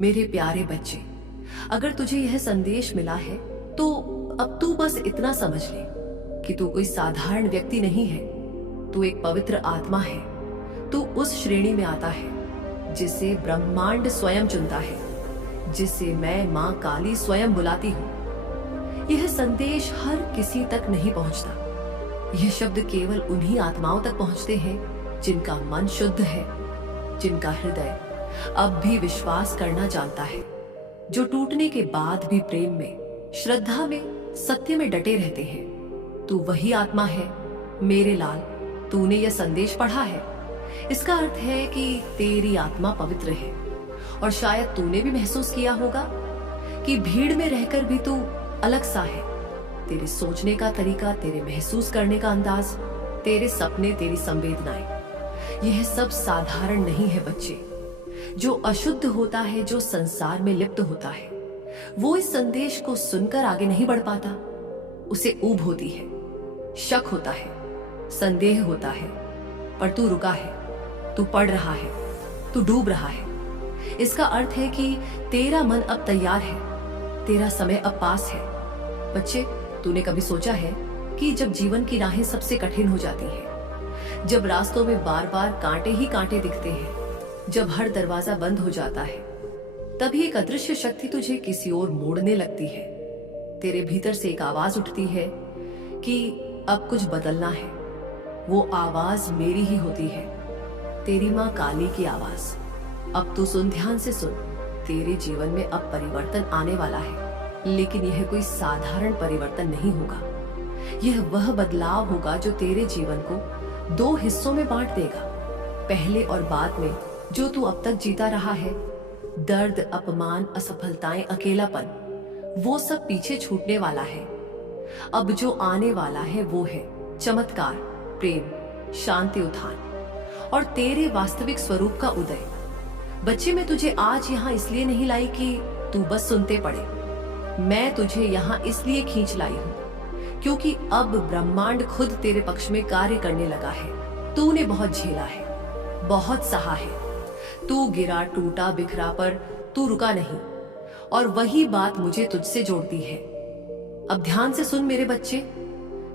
मेरे प्यारे बच्चे, अगर तुझे यह संदेश मिला है तो अब तू बस इतना समझ ले कि तू कोई साधारण व्यक्ति नहीं है। तू एक पवित्र आत्मा है। तू उस श्रेणी में आता है जिसे ब्रह्मांड स्वयं चुनता है, जिसे मैं मां काली स्वयं बुलाती हूँ। यह संदेश हर किसी तक नहीं पहुंचता। यह शब्द केवल उन्हीं आत्माओं तक पहुंचते हैं जिनका मन शुद्ध है, जिनका हृदय अब भी विश्वास करना जानता है, जो टूटने के बाद भी प्रेम में, श्रद्धा में, सत्य में डटे रहते हैं। तू वही आत्मा है मेरे लाल। तूने यह संदेश पढ़ा है, इसका अर्थ है कि तेरी आत्मा पवित्र है। और शायद तूने भी महसूस किया होगा कि भीड़ में रहकर भी तू अलग सा है। तेरे सोचने का तरीका, तेरे महसूस करने का अंदाज, तेरे सपने, तेरी संवेदनाएं, यह सब साधारण नहीं है बच्चे। जो अशुद्ध होता है, जो संसार में लिप्त होता है, वो इस संदेश को सुनकर आगे नहीं बढ़ पाता। उसे ऊब होती है, शक होता है, संदेह होता है। पर तू रुका है, तू पढ़ रहा है, तू डूब रहा है। इसका अर्थ है कि तेरा मन अब तैयार है, तेरा समय अब पास है। बच्चे, तूने कभी सोचा है कि जब जीवन की राहें सबसे कठिन हो जाती हैं, जब रास्तों में बार बार कांटे ही कांटे दिखते हैं, जब हर दरवाजा बंद हो जाता है, तभी एक अदृश्य शक्ति तुझे किसी ओर मोड़ने लगती है। तेरे भीतर से एक आवाज उठती है कि अब कुछ बदलना है। वो आवाज मेरी ही होती है, तेरी मां काली की आवाज। अब तू सुन, ध्यान से सुन। तेरे जीवन में अब परिवर्तन आने वाला है, लेकिन यह कोई साधारण परिवर्तन नहीं होगा। यह वह बदलाव होगा जो तेरे जीवन को दो हिस्सों में बांट देगा। पहले और बाद में जो तू अब तक जीता रहा है, दर्द, अपमान, असफलताएं, अकेलापन, वो सब पीछे छूटने वाला है। अब जो आने वाला है वो है चमत्कार, प्रेम, शांति, उत्थान और तेरे वास्तविक स्वरूप का उदय। बच्चे, मैं तुझे आज यहाँ इसलिए नहीं लाई कि तू बस सुनते पड़े। मैं तुझे यहाँ इसलिए खींच लाई हूँ क्योंकि अब ब्रह्मांड खुद तेरे पक्ष में कार्य करने लगा है। तूने बहुत झेला है, बहुत सहा है। तू गिरा, टूटा, बिखरा, पर तू रुका नहीं। और वही बात मुझे तुझसे जोड़ती है। अब ध्यान से सुन मेरे बच्चे,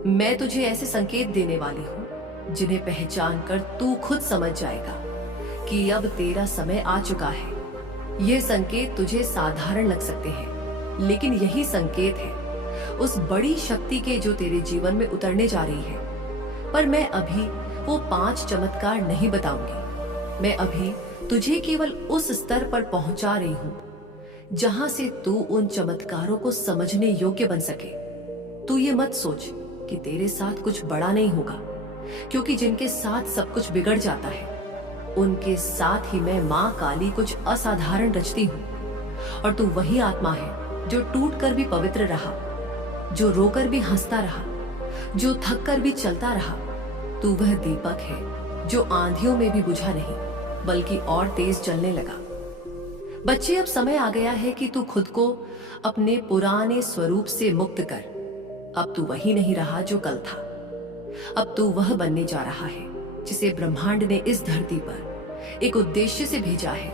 मैं तुझे ऐसे संकेत देने वाली हूं जिन्हें पहचान कर तू खुद समझ जाएगा कि अब तेरा समय आ चुका है। ये संकेत तुझे साधारण लग सकते हैं, लेकिन यही संकेत है उस बड़ी शक्ति के जो तेरे जीवन में उतरने जा रही है। पर मैं अभी वो 5 चमत्कार नहीं बताऊंगी। मैं अभी तुझे केवल उस स्तर पर पहुंचा रही हूं जहां से तू उन चमत्कारों को समझने योग्य बन सके। तू ये मत सोच कि तेरे साथ कुछ बड़ा नहीं होगा, क्योंकि जिनके साथ सब कुछ बिगड़ जाता है, उनके साथ ही मैं मां काली कुछ असाधारण रचती हूँ। और तू वही आत्मा है जो टूट कर भी पवित्र रहा, जो रोकर भी हंसता रहा, जो थक कर भी चलता रहा। तू वह दीपक है जो आंधियों में भी बुझा नहीं, बल्कि और तेज जलने लगा। बच्चे, अब समय आ गया है कि तू खुद को अपने पुराने स्वरूप से मुक्त कर। अब तू वही नहीं रहा जो कल था। अब तू वह बनने जा रहा है जिसे ब्रह्मांड ने इस धरती पर एक उद्देश्य से भेजा है।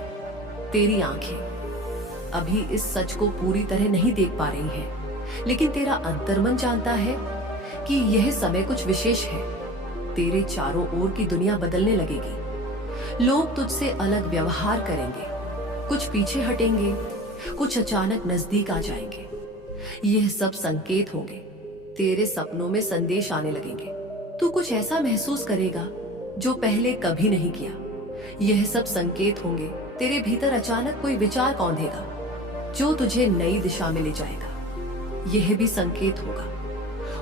तेरी आंखें अभी इस सच को पूरी तरह नहीं देख पा रही हैं, लेकिन तेरा अंतर्मन जानता है कि यह समय कुछ विशेष है। तेरे चारों ओर की दुनिया बदलने लगेगी। लोग तुझसे अलग व्यवहार करेंगे, कुछ पीछे हटेंगे, कुछ अचानक नजदीक आ जाएंगे। यह सब संकेत होंगे। तेरे सपनों में संदेश आने लगेंगे। तू कुछ ऐसा महसूस करेगा जो पहले कभी नहीं किया। यह सब संकेत होंगे। तेरे भीतर अचानक कोई विचार कौंधेगा जो तुझे नई दिशा में ले जाएगा। यह भी संकेत होगा।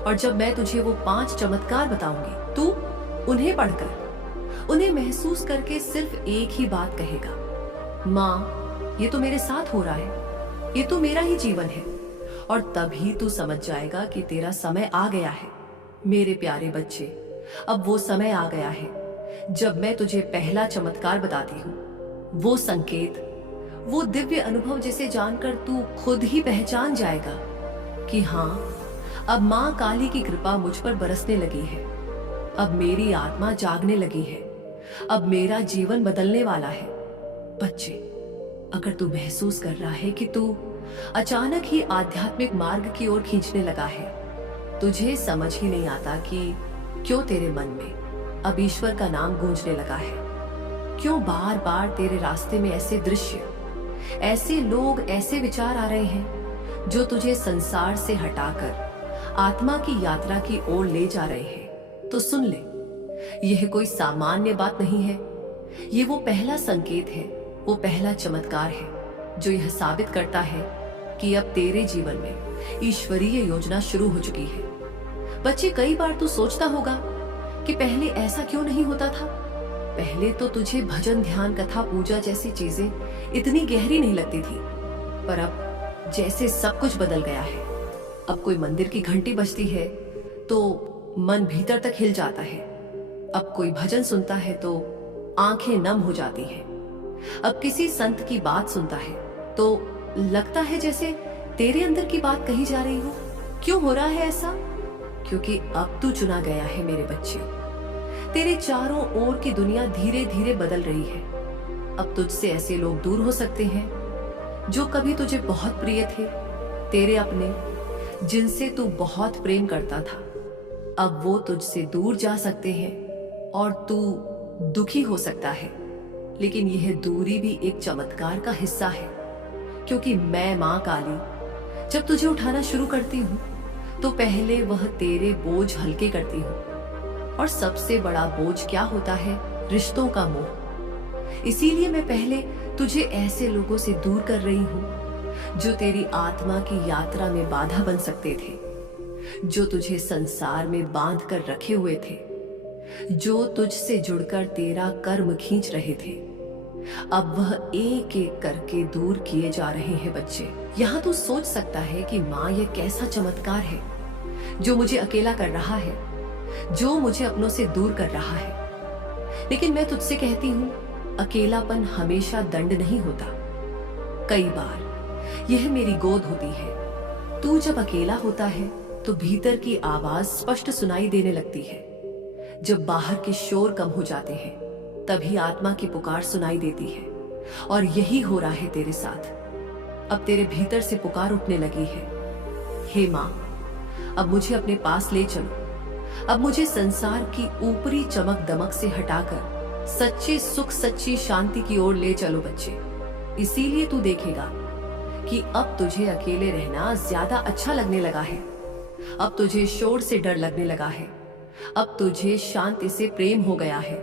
और जब मैं तुझे वो 5 चमत्कार बताऊंगी, तू उन्हें पढ़कर, उन्हें महसूस करके सिर्फ एक ही बात कहेगा, माँ, ये तो मेरे साथ हो रहा है, ये तो मेरा ही जीवन है। और तभी तू समझ जाएगा कि तेरा समय आ गया है। मेरे प्यारे बच्चे, अब वो समय आ गया है जब मैं तुझे पहला चमत्कार बताती हूँ। वो संकेत, वो दिव्य अनुभव जिसे जानकर तू खुद ही पहचान जाएगा कि हाँ, अब माँ काली की कृपा मुझ पर बरसने लगी है। अब मेरी आत्मा जागने लगी है। अब मेरा जीवन बदलने वाला है। बच्चे, अगर तू महसूस कर रहा है कि तू अचानक ही आध्यात्मिक मार्ग की ओर खींचने लगा है, तुझे समझ ही नहीं आता कि क्यों तेरे मन में अब ईश्वर का नाम गूंजने लगा है, क्यों बार बार तेरे रास्ते में ऐसे दृश्य, ऐसे लोग, ऐसे विचार आ रहे हैं जो तुझे संसार से हटाकर आत्मा की यात्रा की ओर ले जा रहे हैं। तो सुन ले, यह कोई सामान्य बात नहीं है। ये वो पहला संकेत है, वो पहला चमत्कार है जो यह साबित करता है कि अब तेरे जीवन में ईश्वरीय योजना शुरू हो चुकी है। बच्चे, कई बार तू सोचता होगा कि पहले ऐसा क्यों नहीं होता था। पहले तो तुझे भजन, ध्यान, कथा, पूजा जैसी चीजें इतनी गहरी नहीं लगती थी, पर अब जैसे सब कुछ बदल गया है। अब कोई मंदिर की घंटी बजती है तो मन भीतर तक हिल जाता है। अब कोई भजन सुनता है तो आंखें नम हो जाती हैं। अब किसी संत की बात सुनता है तो लगता है जैसे तेरे अंदर की बात कही जा रही हो। क्यों हो रहा है ऐसा? क्योंकि अब तू चुना गया है मेरे बच्चे। तेरे चारों ओर की दुनिया धीरे धीरे बदल रही है। अब तुझसे ऐसे लोग दूर हो सकते हैं जो कभी तुझे बहुत प्रिय थे, तेरे अपने, जिनसे तू बहुत प्रेम करता था। अब वो तुझसे दूर जा सकते हैं और तू दुखी हो सकता है। लेकिन यह दूरी भी एक चमत्कार का हिस्सा है, क्योंकि मैं मां काली जब तुझे उठाना शुरू करती हूँ तो पहले वह तेरे बोझ हल्के करती हूँ। और सबसे बड़ा बोझ क्या होता है? रिश्तों का मोह। इसीलिए मैं पहले तुझे ऐसे लोगों से दूर कर रही हूँ जो तेरी आत्मा की यात्रा में बाधा बन सकते थे, जो तुझे संसार में बांध कर रखे हुए थे, जो तुझसे जुड़कर तेरा कर्म खींच रहे थे। अब वह एक एक करके दूर किए जा रहे हैं बच्चे। यहाँ तू सोच सकता है कि माँ, यह कैसा चमत्कार है जो मुझे अकेला कर रहा है, जो मुझे अपनों से दूर कर रहा है। लेकिन मैं तुझसे कहती हूँ, अकेलापन हमेशा दंड नहीं होता। कई बार यह मेरी गोद होती है। तू जब अकेला होता है तो भीतर की आवाज स्पष्ट सुनाई देने लगती है। जब बाहर के शोर कम हो जाते हैं तभी आत्मा की पुकार सुनाई देती है। और यही हो रहा है तेरे साथ। अब तेरे भीतर से पुकार उठने लगी है, हे माँ, अब मुझे अपने पास ले चलो। अब मुझे संसार की ऊपरी चमक दमक से हटाकर सच्चे सुख, सच्ची शांति की ओर ले चलो बच्चे। इसीलिए तू देखेगा कि अब तुझे अकेले रहना ज्यादा अच्छा लगने लगा है। अब तुझे शोर से डर लगने लगा है। अब तुझे शांति से प्रेम हो गया है।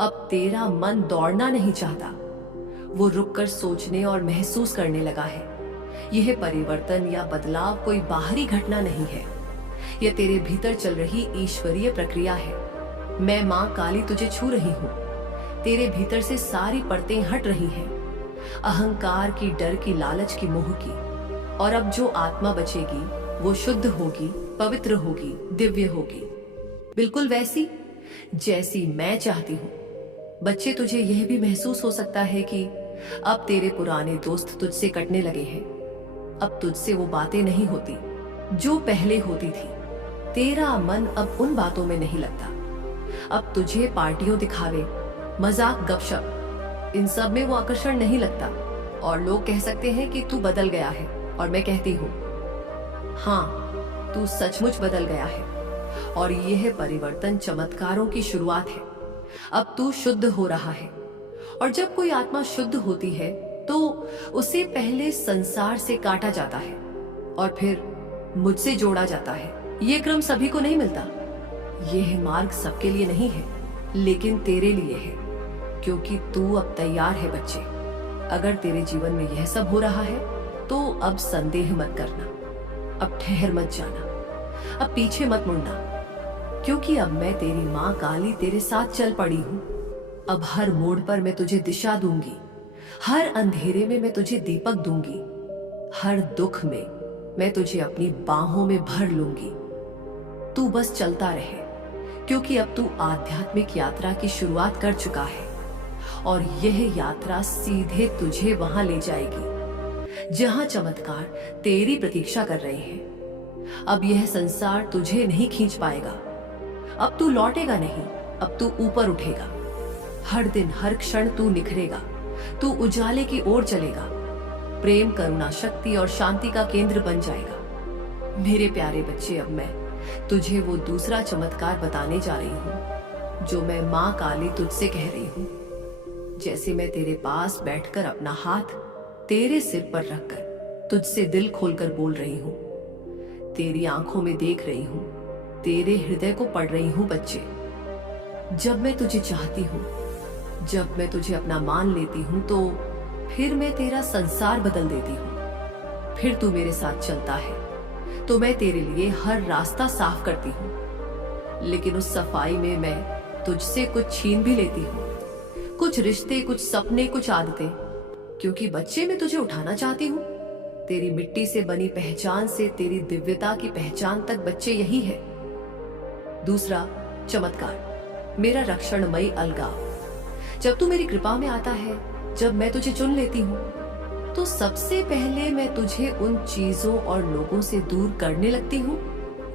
अब तेरा मन दौड़ना नहीं चाहता, वो रुककर सोचने और महसूस करने लगा है। यह परिवर्तन या बदलाव कोई बाहरी घटना नहीं है, यह तेरे भीतर चल रही ईश्वरीय प्रक्रिया है। मैं माँ काली तुझे छू रही हूँ। तेरे भीतर से सारी परतें हट रही हैं, अहंकार की, डर की, लालच की, मोह की। और अब जो आत्मा बचेगी वो शुद्ध होगी, पवित्र होगी, दिव्य होगी, बिल्कुल वैसी जैसी मैं चाहती हूँ। बच्चे, तुझे यह भी महसूस हो सकता है कि अब तेरे पुराने दोस्त तुझसे कटने लगे हैं। अब तुझसे वो बातें नहीं होती जो पहले होती थी। तेरा मन अब उन बातों में नहीं लगता। अब तुझे पार्टियों, दिखावे, मजाक, गपशप, इन सब में वो आकर्षण नहीं लगता। और लोग कह सकते हैं कि तू बदल गया है, और मैं कहती हूँ, हाँ, तू सचमुच बदल गया है। और यह परिवर्तन चमत्कारों की शुरुआत है। अब तू शुद्ध हो रहा है। और जब कोई आत्मा शुद्ध होती है तो उसे पहले संसार से काटा जाता है और फिर मुझसे जोड़ा जाता है। ये क्रम सभी को नहीं मिलता। यह मार्ग सबके लिए नहीं है, लेकिन तेरे लिए है, क्योंकि तू अब तैयार है बच्चे। अगर तेरे जीवन में यह सब हो रहा है तो अब संदेह मत करना, अब ठहर मत जाना, अब पीछे मत मुड़ना, क्योंकि अब मैं तेरी माँ काली तेरे साथ चल पड़ी हूँ। अब हर मोड़ पर मैं तुझे दिशा दूंगी, हर अंधेरे में मैं तुझे दीपक दूंगी, हर दुख में मैं तुझे अपनी बाहों में भर लूंगी। तू बस चलता रहे, क्योंकि अब तू आध्यात्मिक यात्रा की शुरुआत कर चुका है और यह यात्रा सीधे तुझे वहां ले जाएगी जहां चमत्कार तेरी प्रतीक्षा कर रहे हैं। अब यह संसार तुझे नहीं खींच पाएगा। अब तू लौटेगा नहीं, अब तू ऊपर उठेगा। हर दिन, हर क्षण तू निखरेगा, तू उजाले की ओर चलेगा, प्रेम, करुणा, शक्ति और शांति का केंद्र बन जाएगा। मेरे प्यारे बच्चे, अब मैं तुझे वो दूसरा चमत्कार बताने जा रही हूँ जो मैं माँ काली तुझसे कह रही हूँ। जैसे मैं तेरे पास बैठकर अपना हाथ तेरे सिर पर रखकर तुझसे दिल खोलकर बोल रही हूँ, तेरी आंखों में देख रही हूँ, तेरे हृदय को पढ़ रही हूँ बच्चे। जब मैं तुझे चाहती हूँ, जब मैं तुझे अपना मान लेती हूँ, तो फिर मैं तेरा संसार बदल देती हूँ। फिर तू मेरे साथ चलता है तो मैं तेरे लिए हर रास्ता साफ करती हूँ। लेकिन उस सफाई में मैं तुझसे कुछ छीन भी लेती हूँ, कुछ रिश्ते, कुछ सपने, कुछ आदतें, क्योंकि बच्चे मैं तुझे उठाना चाहती हूँ। तेरी मिट्टी से बनी पहचान से तेरी दिव्यता की पहचान तक बच्चे यही है। दूसरा चमत्कार, मेरा रक्षणमयी अलगाव। जब तू मेरी कृपा में आता है, जब मैं तुझे चुन लेती हूँ, तो सबसे पहले मैं तुझे उन चीजों और लोगों से दूर करने लगती हूँ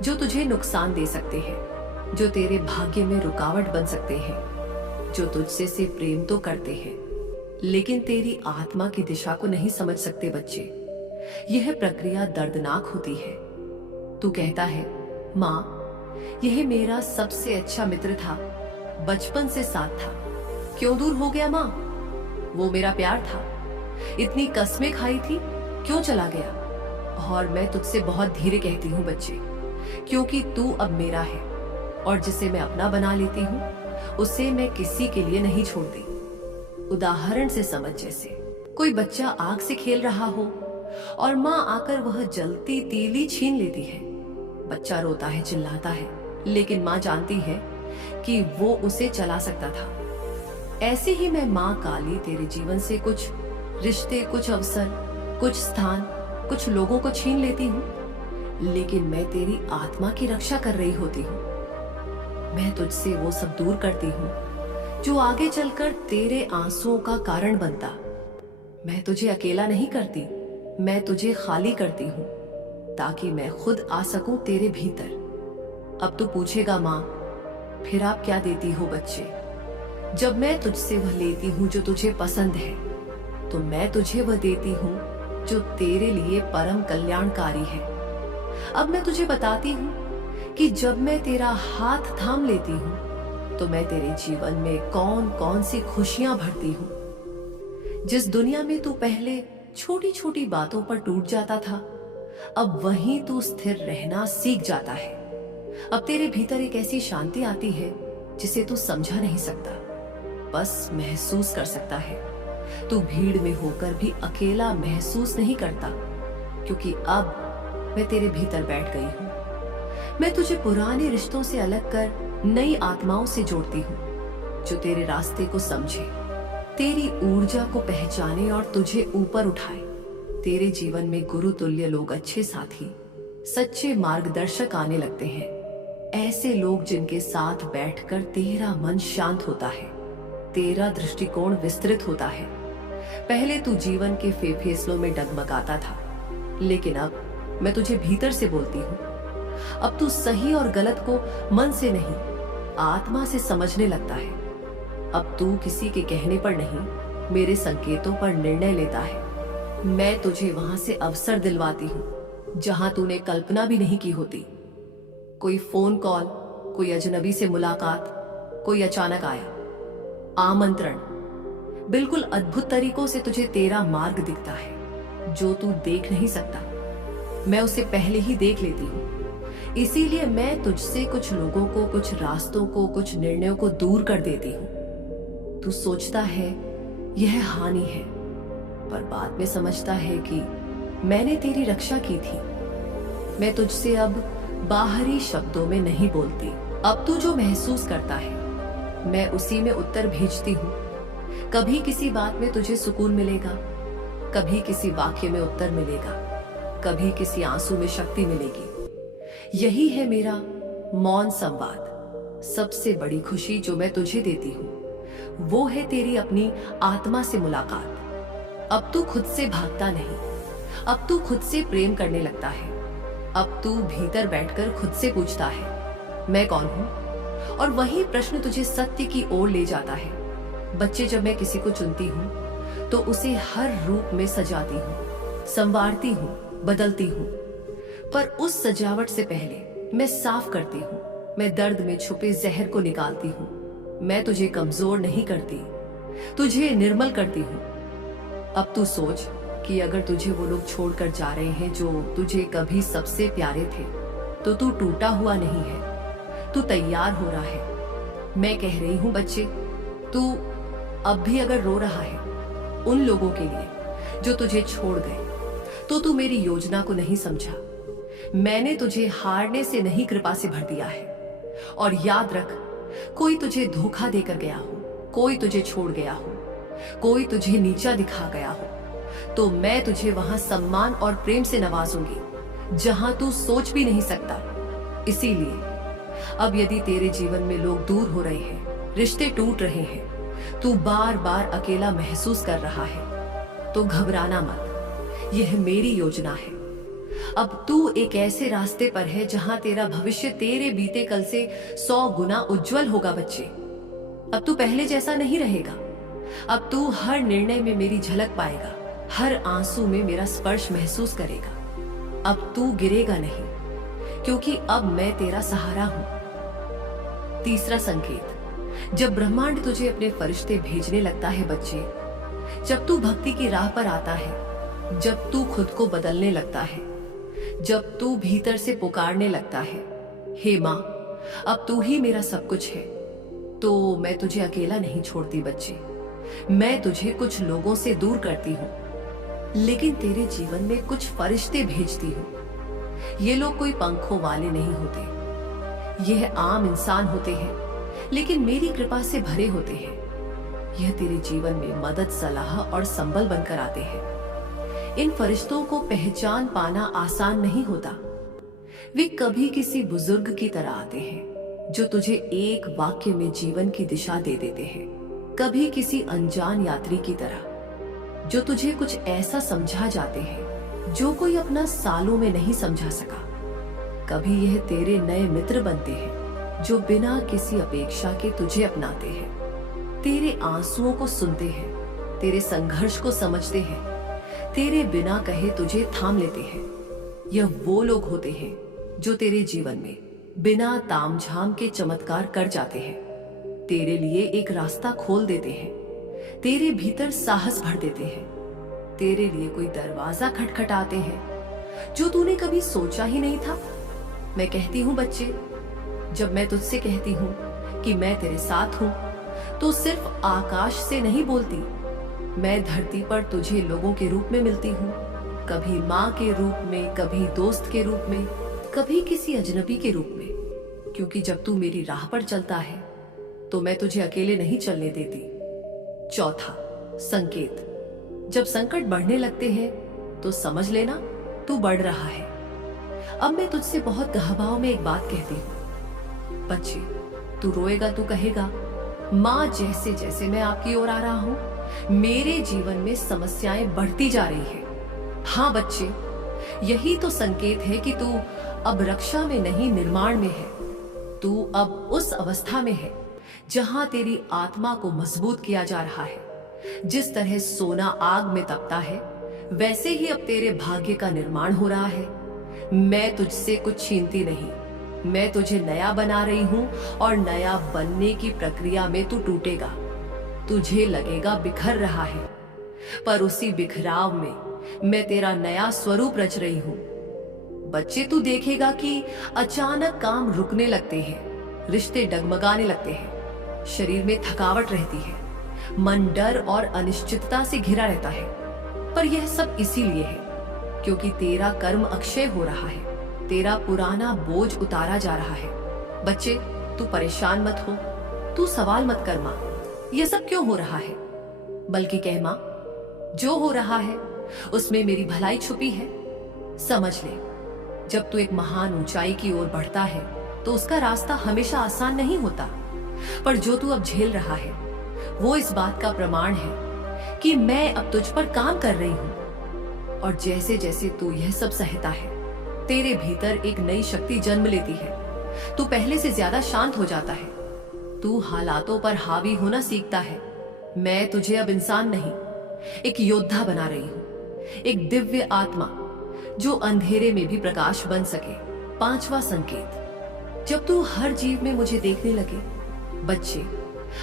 जो तुझे नुकसान दे सकते हैं, जो तेरे भाग्य में रुकावट बन सकते हैं, जो तुझसे से प्रेम तो करते हैं लेकिन तेरी आत्मा की दिशा को नहीं समझ सकते बच्चे। यह प्रक्रिया दर्दनाक होती है। तू कहता है, माँ, यह मेरा सबसे अच्छा मित्र था, बचपन से साथ था, क्यों दूर हो गया माँ? वो मेरा प्यार था, इतनी कस्में खाई थी, क्यों चला गया? और मैं तुझसे बहुत धीरे कहती हूँ बच्चे, क्योंकि तू अब मेरा है और जिसे मैं अपना बना लेती हूँ उसे मैं किसी के लिए नहीं छोड़ती। उदाहरण से समझ, जैसे कोई बच्चा आग से खेल रहा हो और माँ आकर वह जलती तीली छीन लेती है। बच्चा रोता है, चिल्लाता है, लेकिन माँ जानती है कि वो उसे चला सकता था। ऐसे ही मैं माँ काली तेरे जीवन से कुछ रिश्ते, कुछ अवसर, कुछ स्थान, कुछ लोगों को छीन लेती हूँ, लेकिन मैं तेरी आत्मा की रक्षा कर रही होती हूँ। मैं तुझसे वो सब दूर करती हूँ जो आगे चलकर तेरे आंसुओं का कारण बनता। मैं तुझे अकेला नहीं करती, मैं तुझे खाली करती हूँ ताकि मैं खुद आ सकूं तेरे भीतर। अब तू पूछेगा, माँ, फिर आप क्या देती हो बच्चे? जब मैं तुझसे वह लेती हूँ जो तुझे पसंद है, तो मैं तुझे वह देती हूँ जो तेरे लिए परम कल्याणकारी है। अब मैं तुझे बताती हूँ कि जब मैं तेरा हाथ थाम लेती हूँ तो मैं तेरे जीवन में कौन कौन सी खुशियां भरती हूँ। जिस दुनिया में तू पहले छोटी छोटी बातों पर टूट जाता था, अब वहीं तू स्थिर रहना सीख जाता है। अब तेरे भीतर एक ऐसी शांति आती है जिसे तू समझा नहीं सकता, बस महसूस कर सकता है। तू भीड़ में होकर भी अकेला महसूस नहीं करता, क्योंकि अब मैं तेरे भीतर बैठ गई हूँ। मैं तुझे पुराने रिश्तों से अलग कर नई आत्माओं से जोड़ती हूँ जो तेरे रास्ते को समझे, तेरी ऊर्जा को पहचाने और तुझे ऊपर उठाए। तेरे जीवन में गुरु तुल्य लोग, अच्छे साथी, सच्चे मार्गदर्शक आने लगते हैं। ऐसे लोग जिनके साथ बैठकर तेरा मन शांत होता है, तेरा दृष्टिकोण विस्तृत होता है। पहले तू जीवन के फैसलों में डगमगाता था, लेकिन अब मैं तुझे भीतर से बोलती हूँ। अब तू सही और गलत को मन से नहीं, आत्मा से समझने लगता है। अब तू किसी के कहने पर नहीं, मेरे संकेतों पर निर्णय लेता है। मैं तुझे वहां से अवसर दिलवाती हूँ जहां तूने कल्पना भी नहीं की होती। कोई फोन कॉल, कोई अजनबी से मुलाकात, कोई अचानक आया आमंत्रण, बिल्कुल अद्भुत तरीकों से तुझे तेरा मार्ग दिखता है जो तू देख नहीं सकता। मैं उसे पहले ही देख लेती हूँ, इसीलिए मैं तुझसे कुछ लोगों को, कुछ रास्तों को, कुछ निर्णयों को दूर कर देती हूँ। तू सोचता है यह हानि है, पर बाद में समझता है कि मैंने तेरी रक्षा की थी। मैं तुझसे अब बाहरी शब्दों में नहीं बोलती। अब तू जो महसूस करता है, मैं उसी में उत्तर भेजती हूँ। कभी किसी बात में तुझे सुकून मिलेगा, कभी किसी वाक्य में उत्तर मिलेगा, कभी किसी आंसू में शक्ति मिलेगी। यही है मेरा मौन संवाद। सबसे बड़ी खुशी जो मैं तुझे देती हूँ वो है तेरी अपनी आत्मा से मुलाकात। अब तू खुद से भागता नहीं, अब तू खुद से प्रेम करने लगता है। अब तू भीतर बैठकर खुद से पूछता है, मैं कौन हूँ? और वही प्रश्न तुझे सत्य की ओर ले जाता है। बच्चे, जब मैं किसी को चुनती हूँ तो उसे हर रूप में सजाती हूँ, संवारती हूँ, बदलती हूँ। पर उस सजावट से पहले मैं साफ करती हूँ, मैं दर्द में छुपे जहर को निकालती हूँ। मैं तुझे कमजोर नहीं करती, तुझे निर्मल करती हूँ। अब तू सोच कि अगर तुझे वो लोग छोड़कर जा रहे हैं जो तुझे कभी सबसे प्यारे थे, तो तू टूटा हुआ नहीं है, तू तैयार हो रहा है। मैं कह रही हूँ बच्चे, तू अब भी अगर रो रहा है उन लोगों के लिए जो तुझे छोड़ गए, तो तू मेरी योजना को नहीं समझा। मैंने तुझे हारने से नहीं कृपा से भर दिया है। और याद रख, कोई तुझे धोखा देकर गया हो, कोई तुझे छोड़ गया हो, कोई तुझे नीचा दिखा गया हो, तो मैं तुझे वहां सम्मान और प्रेम से नवाजूंगी जहां तू सोच भी नहीं सकता। इसीलिए अब यदि तेरे जीवन में लोग दूर हो रहे हैं, रिश्ते टूट रहे हैं, तू बार बार अकेला महसूस कर रहा है, तो घबराना मत। यह मेरी योजना है। अब तू एक ऐसे रास्ते पर है जहां तेरा भविष्य तेरे बीते कल से 100 गुना उज्जवल होगा बच्चे। अब तू पहले जैसा नहीं रहेगा। अब तू हर निर्णय में मेरी झलक पाएगा, हर आंसू में मेरा स्पर्श महसूस करेगा। अब तू गिरेगा नहीं, क्योंकि अब मैं तेरा सहारा हूं। तीसरा संकेत, जब ब्रह्मांड तुझे अपने फरिश्ते भेजने लगता है बच्चे, जब तू भक्ति की राह पर आता है, जब तू खुद को बदलने लगता है, जब तू भीतर से पुकारने लगता है, हे माँ अब तू ही मेरा सब कुछ है, तो मैं तुझे अकेला नहीं छोड़ती बच्चे। मैं तुझे कुछ लोगों से दूर करती हूँ, लेकिन तेरे जीवन में कुछ फरिश्ते भेजती हूँ। ये लोग कोई पंखों वाले नहीं होते, यह आम इंसान होते हैं, लेकिन मेरी कृपा से भरे होते हैं। यह तेरे जीवन में मदद, सलाह और संबल बनकर आते हैं। इन फरिश्तों को पहचान पाना आसान नहीं होता। वे कभी किसी बुजुर्ग की तरह आते हैं जो तुझे एक वाक्य में जीवन की दिशा दे देते हैं, कभी किसी अनजान यात्री की तरह जो तुझे कुछ ऐसा समझा जाते हैं जो कोई अपना सालों में नहीं समझा सका। कभी यह तेरे नए मित्र बनते हैं जो बिना किसी अपेक्षा के तुझे अपनाते हैं, तेरे आंसुओं को सुनते हैं, तेरे संघर्ष को समझते हैं, तेरे बिना कहे तुझे थाम लेते हैं। यह वो लोग होते हैं जो तेरे जीवन में बिना तामझाम के चमत्कार कर जाते हैं, तेरे लिए एक रास्ता खोल देते हैं, तेरे भीतर साहस भर देते हैं, तेरे लिए कोई दरवाजा खटखटाते हैं जो तूने कभी सोचा ही नहीं था। मैं कहती हूँ बच्चे, जब मैं तुझसे कहती हूँ कि मैं तेरे साथ हूँ, तो सिर्फ आकाश से नहीं बोलती। मैं धरती पर तुझे लोगों के रूप में मिलती हूँ, कभी माँ के रूप में, कभी दोस्त के रूप में, कभी किसी अजनबी के रूप में। क्योंकि जब तू मेरी राह पर चलता है तो मैं तुझे अकेले नहीं चलने देती। चौथा संकेत, जब संकट बढ़ने लगते हैं तो समझ लेना तू बढ़ रहा है। अब मैं तुझसे बहुत गहभाव में एक बात कहती हूँ बच्चे, तू रोएगा, तू कहेगा माँ जैसे जैसे मैं आपकी ओर आ रहा हूँ मेरे जीवन में समस्याएं बढ़ती जा रही है। हाँ बच्चे, यही तो संकेत है कि तू अब रक्षा में नहीं निर्माण में है। तू अब उस अवस्था में है जहां तेरी आत्मा को मजबूत किया जा रहा है। जिस तरह सोना आग में तपता है, वैसे ही अब तेरे भाग्य का निर्माण हो रहा है। मैं तुझसे कुछ छीनती नहीं, मैं तुझे नया बना रही हूं और नया बनने की प्रक्रिया में तू टूटेगा। तुझे लगेगा बिखर रहा है, पर उसी बिखराव में मैं तेरा नया स्वरूप रच रही हूं। बच्चे, तू देखेगा कि अचानक काम रुकने लगते हैं, रिश्ते डगमगाने लगते हैं, शरीर में थकावट रहती है, मन डर और अनिश्चितता से घिरा रहता है। पर यह सब इसीलिए है क्योंकि तेरा कर्म अक्षय हो रहा है, तेरा पुराना बोझ उतारा जा रहा है। बच्चे, तू परेशान मत हो, तू सवाल मत कर माँ यह सब क्यों हो रहा है, बल्कि कह माँ जो हो रहा है उसमें मेरी भलाई छुपी है। समझ ले, जब तू एक महान ऊंचाई की ओर बढ़ता है तो उसका रास्ता हमेशा आसान नहीं होता, पर जो तू अब झेल रहा है वो इस बात का प्रमाण है कि मैं अब तुझ पर काम कर रही हूं। और जैसे जैसे तू यह सब सहता है, तेरे भीतर एक नई शक्ति जन्म लेती है। तू पहले से ज्यादा शांत हो जाता है, तू हालातों पर हावी होना सीखता है। मैं तुझे अब इंसान नहीं, एक योद्धा बना रही हूं, एक दिव्य आत्मा जो अंधेरे में भी प्रकाश बन सके। पांचवा संकेत, जब तू हर जीव में मुझे देखने लगे। बच्चे,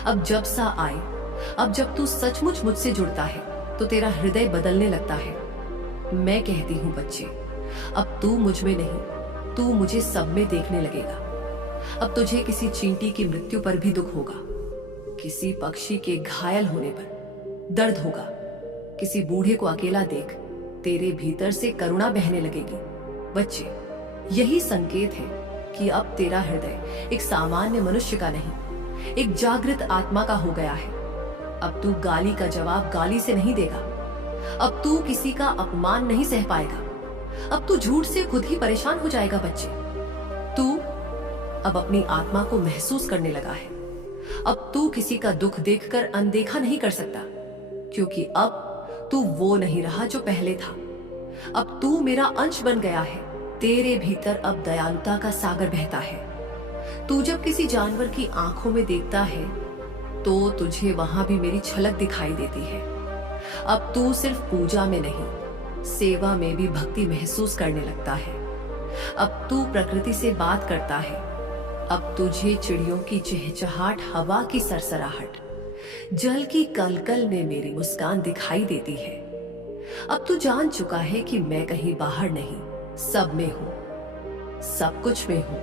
अब जब सा आए, अब जब तू सचमुच मुझसे जुड़ता है तो तेरा हृदय बदलने लगता है। मैं कहती हूं बच्चे, अब तू मुझ में नहीं, तू मुझे सब में देखने लगेगा। अब तुझे किसी चींटी की मृत्यु पर भी दुख होगा, किसी पक्षी के घायल होने पर दर्द होगा, किसी बूढ़े को अकेला देख तेरे भीतर से करुणा बहने लगेगी। बच्चे, यही संकेत है कि अब तेरा हृदय एक सामान्य मनुष्य का नहीं, एक जागृत आत्मा का हो गया है। अब तू गाली का जवाब गाली से नहीं देगा, अब तू किसी का अपमान नहीं सह पाएगा, अब तू झूठ से खुद ही परेशान हो जाएगा। बच्चे, तू अब अपनी आत्मा को महसूस करने लगा है। अब तू किसी का दुख देखकर अनदेखा नहीं कर सकता, क्योंकि अब तू वो नहीं रहा जो पहले था। अब तू मेरा अंश बन गया है। तेरे भीतर अब दयालुता का सागर बहता है। तू जब किसी जानवर की आंखों में देखता है तो तुझे वहां भी मेरी झलक दिखाई देती है। अब तू सिर्फ पूजा में नहीं, सेवा में भी भक्ति महसूस करने लगता है। अब तू प्रकृति से बात करता है। अब तुझे चिड़ियों की चहचहाट, हवा की सरसराहट, जल की कलकल में मेरी मुस्कान दिखाई देती है। अब तू जान चुका है कि मैं कहीं बाहर नहीं, सब में हूं, सब कुछ में हूं।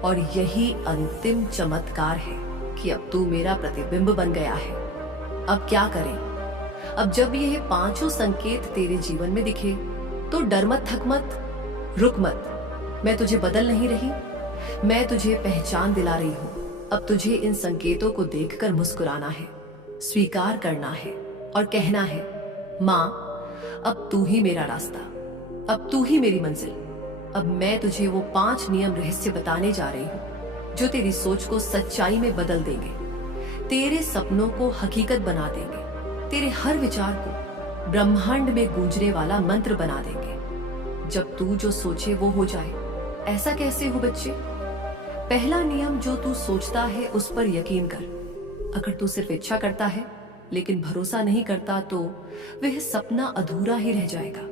और यही अंतिम चमत्कार है कि अब तू मेरा प्रतिबिंब बन गया है। अब क्या करें? अब जब यह पांचों संकेत तेरे जीवन में दिखे तो डर मत, थक मत, रुक मत। मैं तुझे बदल नहीं रही, मैं तुझे पहचान दिला रही हूं। अब तुझे इन संकेतों को देखकर मुस्कुराना है, स्वीकार करना है और कहना है, मां, अब तू ही मेरा रास्ता, अब तू ही मेरी मंजिल। अब मैं तुझे वो 5 नियम रहस्य बताने जा रही हूं जो तेरी सोच को सच्चाई में बदल देंगे, तेरे सपनों को हकीकत बना देंगे, तेरे हर विचार को ब्रह्मांड में गूंजने वाला मंत्र बना देंगे। जब तू जो सोचे वो हो जाए। ऐसा कैसे हो बच्चे? पहला नियम, जो तू सोचता है उस पर यकीन कर। अगर तू सिर्फ इच्छा करता है लेकिन भरोसा नहीं करता तो वह सपना अधूरा ही रह जाएगा।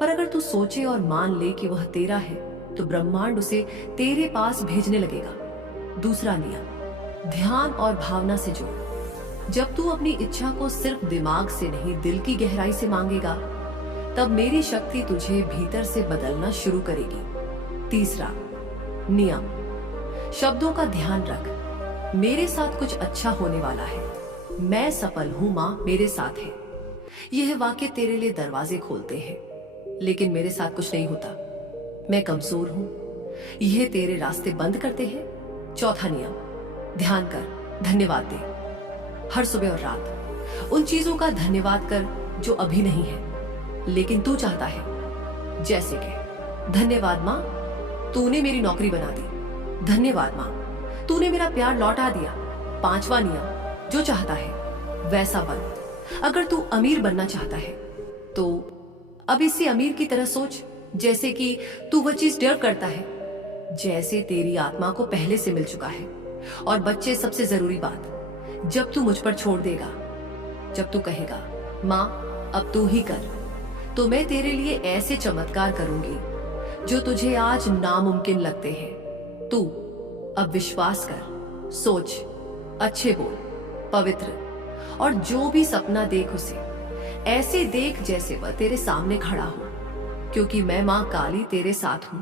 पर अगर तू सोचे और मान ले कि वह तेरा है तो ब्रह्मांड उसे तेरे पास भेजने लगेगा। दूसरा नियम, ध्यान और भावना से जोड़। जब तू अपनी इच्छा को सिर्फ दिमाग से नहीं, दिल की गहराई से मांगेगा, तब मेरी शक्ति तुझे भीतर से बदलना शुरू करेगी। तीसरा नियम, शब्दों का ध्यान रख। मेरे साथ कुछ अच्छा होने वाला है, मैं सफल हूं मां, मेरे साथ है। यह वाक्य तेरे लिए दरवाजे खोलते हैं, लेकिन मेरे साथ कुछ नहीं होता, मैं कमजोर हूं, यह तेरे रास्ते बंद करते हैं। चौथा नियम, ध्यान कर, धन्यवाद दे। हर सुबह और रात उन चीजों का धन्यवाद कर जो अभी नहीं है लेकिन तू चाहता है। जैसे कि धन्यवाद मां, तूने मेरी नौकरी बना दी। धन्यवाद मां, तूने मेरा प्यार लौटा दिया। पांचवा नियम, जो चाहता है वैसा बन। अगर तू अमीर बनना चाहता है तो अब इसी अमीर की तरह सोच जैसे कि तू वह चीज डर करता है, जैसे तेरी आत्मा को पहले से मिल चुका है। और बच्चे, सबसे जरूरी बात, जब तू मुझ पर छोड़ देगा, जब तू कहेगा मां अब तू ही कर, तो मैं तेरे लिए ऐसे चमत्कार करूंगी जो तुझे आज नामुमकिन लगते हैं। तू अब विश्वास कर, सोच, अच्छे बोल, पवित्र, और जो भी सपना देख उसे ऐसे देख जैसे वह तेरे सामने खड़ा हो, क्योंकि मैं मां काली तेरे साथ हूं।